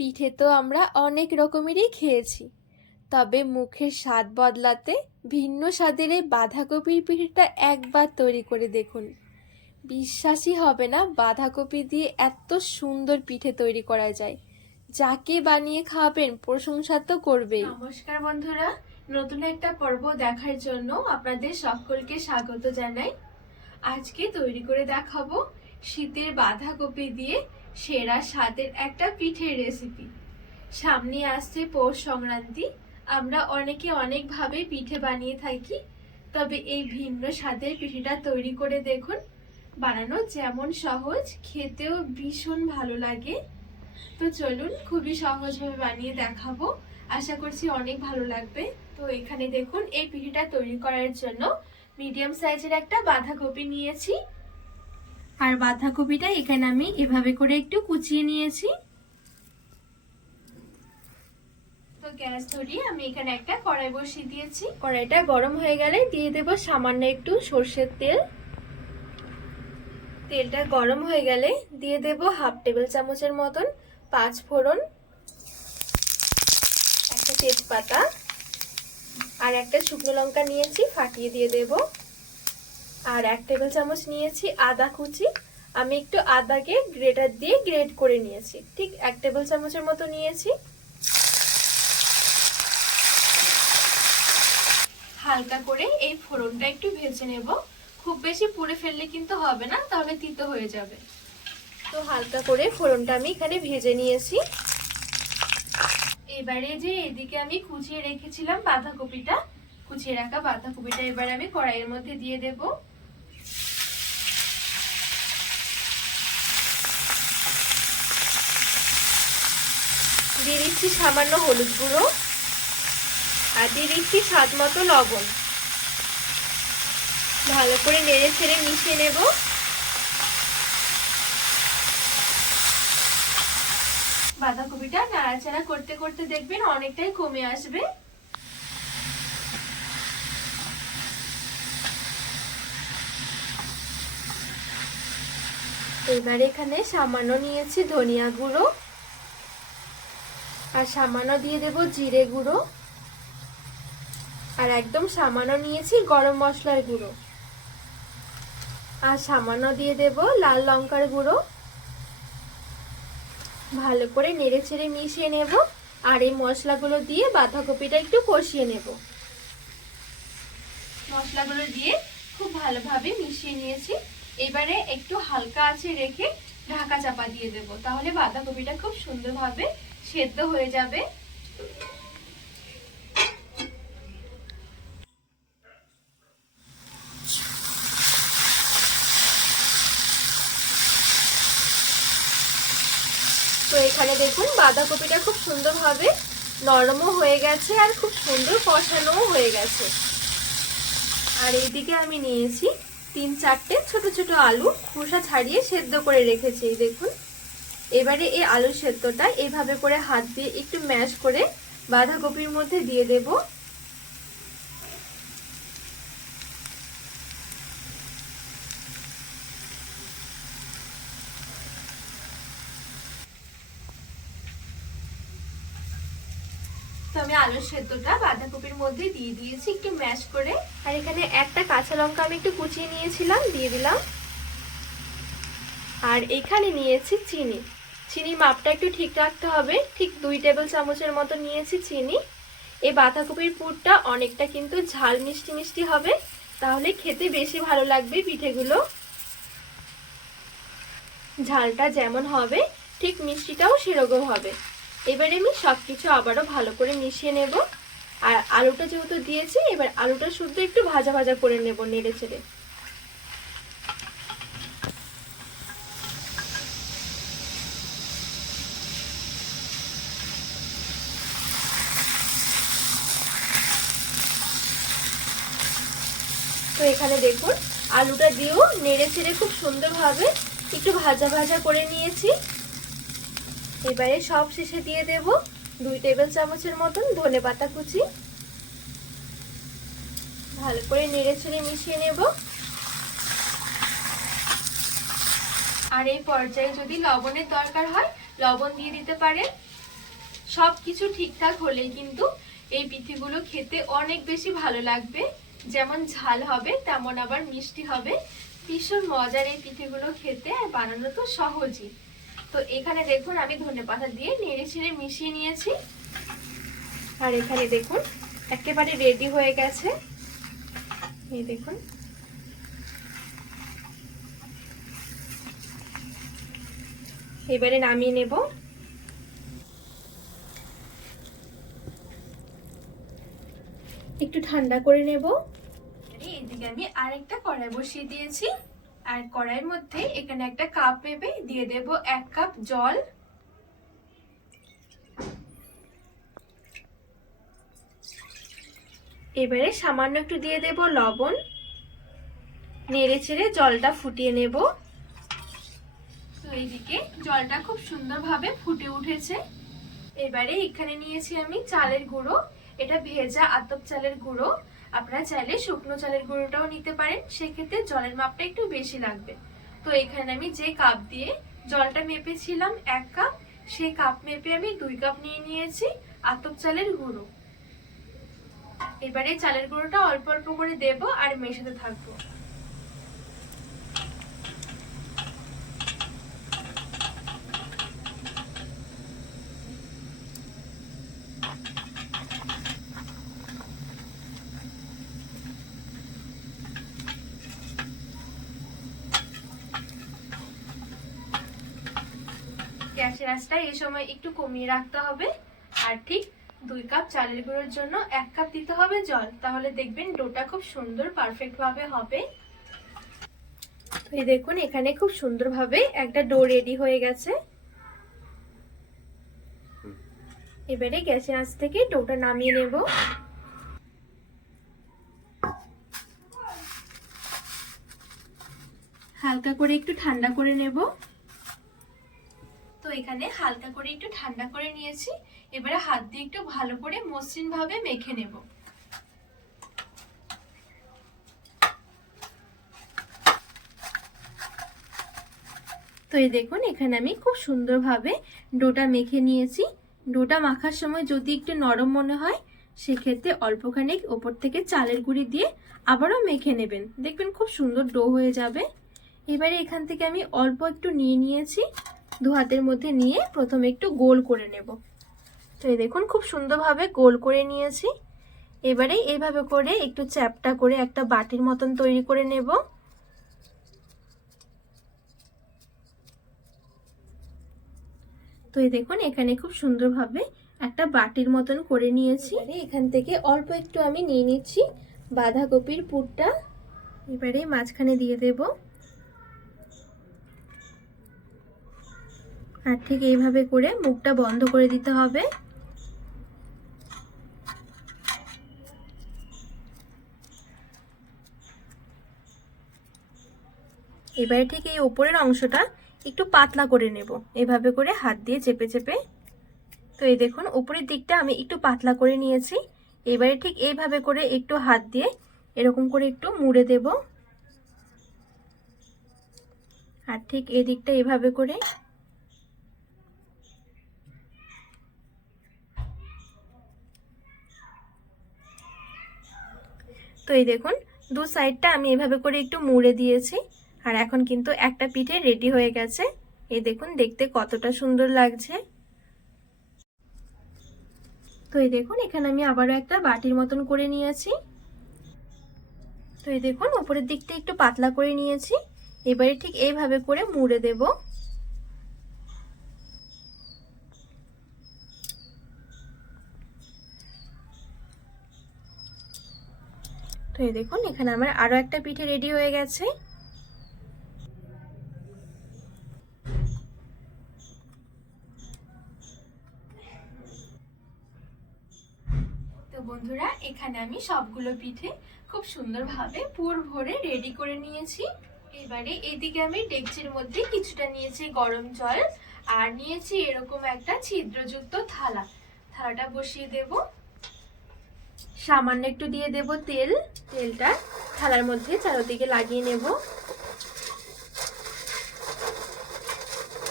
পিঠে তো আমরা অনেক রকমেরই খেয়েছি। তবে মুখের স্বাদ বদলাতে ভিন্ন স্বাদের এই বাঁধাকপির পিঠেটা একবার তৈরি করে দেখুন। বিশ্বাসই হবে না বাঁধাকপি দিয়ে এত সুন্দর পিঠে তৈরি করা যায়। যাকে বানিয়ে খাওয়াবেন প্রশংসা তো করবেই। নমস্কার বন্ধুরা, নতুন একটা পর্ব দেখার জন্য আপনাদের সকলকে স্বাগত জানাই। আজকে তৈরি করে দেখাবো শীতের বাঁধাকপি দিয়ে সেরা স্বাদের একটা পিঠের রেসিপি সামনে আসছে পৌষ সংক্রান্তি। আমরা অনেকে অনেকভাবে পিঠে বানিয়ে থাকি, তবে এই ভিন্ন স্বাদের পিঠেটা তৈরি করে দেখুন। বানানো যেমন সহজ, খেতেও ভীষণ ভালো লাগে। তো চলুন, খুবই সহজভাবে বানিয়ে দেখাবো। আশা করছি অনেক ভালো লাগবে। তো এখানে দেখুন, এই পিঠেটা তৈরি করার জন্য মিডিয়াম সাইজের একটা বাঁধাকপি নিয়েছি। আর বাঁধাকপিটা এখানে আমি এভাবে করে একটু কুচিয়ে নিয়েছি। তো গ্যাস ধরিয়ে আমি এখানে একটা কড়াই বসিয়ে দিয়েছি। কড়াইটা গরম হয়ে গেলে দিয়ে দেব সামান্য একটু সর্ষের তেল। তেলটা গরম হয়ে গেলে দিয়ে দেব হাফ টেবিল চামচের মতন পাঁচ ফোড়ন, একটা তেজপাতা, আর একটা শুকনো লঙ্কা নিয়েছি, ফাটিয়ে দিয়ে দেব। আর এক টেবিল চামচ নিয়েছি আদা কুচি। আমি একটু আদাকে গ্রেটার দিয়ে গ্রেট করে নিয়েছি। ঠিক এক টেবিল চামচের মতো নিয়েছি। হালকা করে এই ফোড়নটা একটু ভেজে নেব। খুব বেশি পুড়ে ফেললে কিন্তু হবে না, তাহলে তিতো হয়ে যাবে। তো হালকা করে ফোড়নটা আমি এখানে ভেজে নিয়েছি। এবারে যে এদিকে আমি কুচিয়ে রেখেছিলাম বাঁধাকপিটা, কুচিয়ে রাখা বাঁধাকপিটা এবারে আমি কড়াইয়ের মধ্যে দিয়ে দেব। দিয়ে দিচ্ছি সামান্য হলুদ গুঁড়ো আর দিয়ে দিচ্ছি স্বাদ মতো লবণ। ভালো করে নেড়ে ছেড়ে মিশিয়ে নেব। বাঁধাকপিটা নাড়াচাড়া করতে করতে দেখবেন অনেকটাই কমে আসবে। এবার এখানে সামান্য নিয়েছি ধনিয়া গুঁড়ো। আর সামান্য দিয়ে দেব জিরে গুঁড়ো। আর একদম সামান্য নিয়েছি গরম মশলার গুঁড়ো। আর সামান্য দিয়ে দেব লাল লঙ্কার গুঁড়ো। ভালো করে নেড়ে ছেড়ে মিশিয়ে নেব। আর এই মশলাগুলো দিয়ে বাঁধাকপিটা একটু কষিয়ে নেব। মশলাগুলো দিয়ে খুব ভালোভাবে মিশিয়ে নিয়েছি। এবারে একটু হালকা আছে রেখে ঢাকা চাপা দিয়ে দেব। তাহলে বাঁধাকপিটা খুব সুন্দরভাবে সেদ্ধ হয়ে যাবে। তো এখানে দেখুন, বাঁধাকপিটা খুব সুন্দরভাবে নরমও হয়ে গেছে আর খুব সুন্দর কষানোও হয়ে গেছে। আর এইদিকে আমি নিয়েছি তিন চারটে ছোট ছোট আলু, খোসা ছাড়িয়ে সেদ্ধ করে রেখেছি দেখুন। এবারে এই আলু সেদ্ধটা এইভাবে করে হাত দিয়ে একটু ম্যাশ করে বাঁধাকপির মধ্যে দিয়ে দেব। তো আমি আলুর সেদ্ধটা বাঁধাকপির মধ্যে দিয়ে দিয়েছি, একটু ম্যাশ করে। আর এখানে একটা কাঁচা লঙ্কা আমি একটু কুচিয়ে নিয়েছিলাম, দিয়ে দিলাম। আর এখানে নিয়েছি চিনি। চিনির মাপটা একটু ঠিক রাখতে হবে। ঠিক দুই টেবিল চামচের মতো নিয়েছি চিনি। এই বাঁধাকপির পুরটা অনেকটা কিন্তু ঝাল মিষ্টি মিষ্টি হবে। তাহলে খেতে বেশি ভালো লাগবে পিঠেগুলো। ঝালটা যেমন হবে, ঠিক মিষ্টিটাও সেরকম হবে। এবারে আমি সব কিছু আবারও ভালো করে মিশিয়ে নেব। আর আলুটা যেহেতু দিয়েছি, এবার আলুটা শুদ্ধ একটু ভাজা ভাজা করে নেব নেড়ে ছেড়ে এখানে দেখুন, আলুটা দিয়েও নেড়ে ছেড়ে খুব সুন্দরভাবে একটু ভাজা ভাজা করে নিয়েছি। এবারে সব শেষে দিয়ে দেব দুই টেবিল চামচের মতন ধনে পাতা কুচি। ভালো করে নেড়ে ছেড়ে মিশিয়ে নেব। আর এই পর্যায়ে যদি লবণের দরকার হয়, লবণ দিয়ে দিতে পারেন। সব কিছু ঠিকঠাক হলেই কিন্তু এই পিঠেগুলো খেতে অনেক বেশি ভালো লাগবে। যেমন ঝাল হবে, তেমন আবার মিষ্টি হবে। ভীষণ মজার এই পিঠেগুলো খেতে আর বানানো তো সহজই। তো এখানে দেখুন, আমি ধনে পাতা দিয়ে নেড়ে ছেড়ে মিশিয়ে নিয়েছি। আর এখানে দেখুন, একেবারে রেডি হয়ে গেছে। এই দেখুন। এবারে নামিয়ে নেব। একটু ঠান্ডা করে নেব। এদিকে আমি আরেকটা কড়াই বসিয়ে দিয়েছি। আর কড়াইয়ের মধ্যে এখানে একটা কাপ মেপে দিয়ে দেব এক কাপ জল। এবারে সামান্য একটু দিয়ে দেব লবণ। নেড়ে ছেড়ে জলটা ফুটিয়ে নেব। তো এইদিকে জলটা খুব সুন্দরভাবে ফুটে উঠেছে। এবারে এখানে নিয়েছি আমি চালের গুঁড়ো। এটা ভেজা আতপ চালের গুঁড়ো। আপনারা চাইলে শুকনো চালের গুঁড়োটাও নিতে পারেন। সেক্ষেত্রে জলের মাপটা একটু বেশি লাগবে। তো এখানে আমি যে কাপ দিয়ে জলটা মেপেছিলাম, এক কাপ, সেই কাপ মেপে আমি দুই কাপ নিয়ে নিয়েছি আতপ চালের গুঁড়ো। এবারে চালের গুঁড়োটা অল্প অল্প করে দেব আর মেশাতে থাকব। আঁচটা এই সময় একটু কমিয়ে রাখতে হবে। আর ঠিক দুই কাপ চালের গুঁড়োর জন্য এক কাপ দিতে হবে জল। তাহলে দেখবেন ডোটা খুব সুন্দর পারফেক্ট ভাবে হবে এই দেখুন, এখানে খুব সুন্দরভাবে একটা ডো রেডি হয়ে গেছে। এবারে গ্যাসের আঁচ থেকে ডোটা নামিয়ে নেব। হালকা করে একটু ঠান্ডা করে নেব। এখানে হালকা করে একটু ঠান্ডা করে নিয়েছি। এবারে হাত দিয়ে একটু ভালো করে মসৃণ ভাবে মেখে নেব। তো এই দেখুন, এখানে আমি খুব সুন্দরভাবে ডোটা মেখে নিয়েছি। ডোটা মাখার সময় যদি একটু নরম মনে হয়, সেক্ষেত্রে অল্পখানি ওপর থেকে চালের গুঁড়ি দিয়ে আবারও মেখে নেবেন। দেখবেন খুব সুন্দর ডো হয়ে যাবে। এবারে এখান থেকে আমি অল্প একটু নিয়ে নিয়েছি। দু হাতের মধ্যে নিয়ে প্রথমে একটু গোল করে নেব। তো এই দেখুন, খুব সুন্দরভাবে গোল করে নিয়েছি। এবারে এইভাবে করে একটু চ্যাপটা করে একটা বাটির মতন তৈরি করে নেব। তো এই দেখুন, এখানে খুব সুন্দরভাবে একটা বাটির মতন করে নিয়েছি। এখান থেকে অল্প একটু আমি নিয়ে নিচ্ছি বাঁধাকপির পুরটা। এবারে মাঝখানে দিয়ে দেবো। আর ঠিক এইভাবে করে মুখটা বন্ধ করে দিতে হবে। এবারে ঠিক এই ওপরের অংশটা একটু পাতলা করে নেব। এভাবে করে হাত দিয়ে চেপে চেপে। তো এই দেখুন, উপরের দিকটা আমি একটু পাতলা করে নিয়েছি। এবারে ঠিক এইভাবে করে একটু হাত দিয়ে এরকম করে একটু মুড়ে দেব। আর ঠিক এই দিকটা এভাবে করে তো এই দেখুন, দু সাইডটা আমি এভাবে করে একটু মুড়ে দিয়েছি, আর এখন কিন্তু একটা পিঠে রেডি হয়ে গেছে। এই দেখুন, দেখতে কতটা সুন্দর লাগছে। তো এই দেখুন, এখানে আমি আবারও একটা বাটির মতন করে নিয়েছি। তো এই দেখুন উপরের দিকটা একটু পাতলা করে নিয়েছি। এবারে ঠিক এইভাবে করে মুড়ে দেবো। তো দেখুন, এখানে আমার আরও একটা পিঠে রেডি হয়ে গেছে। তো বন্ধুরা, এখানে আমি সবগুলো পিঠে খুব সুন্দরভাবে পুর ভরে রেডি করে নিয়েছি। এবারে এদিকে আমি ডেকচির মধ্যে কিছুটা নিয়েছি গরম জল, আর নিয়েছি এরকম একটা ছিদ্রযুক্ত থালা। থালাটা বসিয়ে দেবো। সামান্য একটু দিয়ে দেব তেল। তেলটা থালার মধ্যে চারোদিকে লাগিয়ে নেব।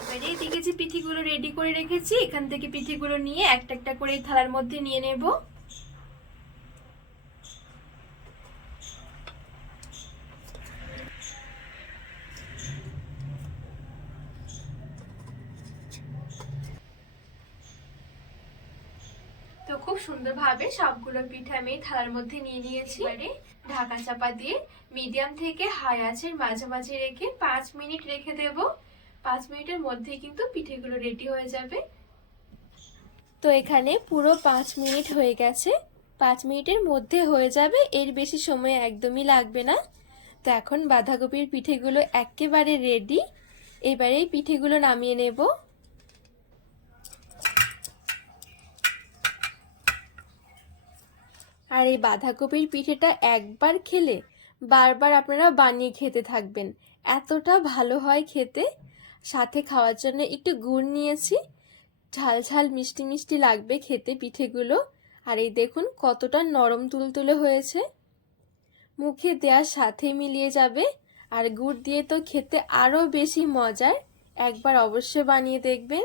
এবারে এদিকে যে পিঠিগুলো রেডি করে রেখেছি, এখান থেকে পিঠিগুলো নিয়ে একটা একটা করে থালার মধ্যে নিয়ে নেব। তো খুব সুন্দরভাবে সবগুলো পিঠা আমি থালার মধ্যে নিয়ে নিয়েছি। এবারে ঢাকা চাপা দিয়ে মিডিয়াম থেকে হাই আঁচের মাঝামাঝি রেখে পাঁচ মিনিট রেখে দেব। পাঁচ মিনিটের মধ্যেই কিন্তু পিঠেগুলো রেডি হয়ে যাবে। তো এখানে পুরো পাঁচ মিনিট হয়ে গেছে। পাঁচ মিনিটের মধ্যে হয়ে যাবে, এর বেশি সময় একদমই লাগবে না। তো এখন বাঁধাকপির পিঠেগুলো একেবারে রেডি এবারে পিঠেগুলো নামিয়ে নেব। আর এই বাঁধাকপির পিঠেটা একবার খেলে বারবার আপনারা বানিয়ে খেতে থাকবেন। এতটা ভালো হয় খেতে। সাথে খাওয়ার জন্য একটু গুড় নিয়েছি। ঝাল ঝাল মিষ্টি মিষ্টি লাগবে খেতে পিঠেগুলো। আর এই দেখুন কতটা নরম তুলতুলে হয়েছে। মুখে দেওয়ার সাথে মিলিয়ে যাবে। আর গুড় দিয়ে তো খেতে আরও বেশি মজার। একবার অবশ্যই বানিয়ে দেখবেন।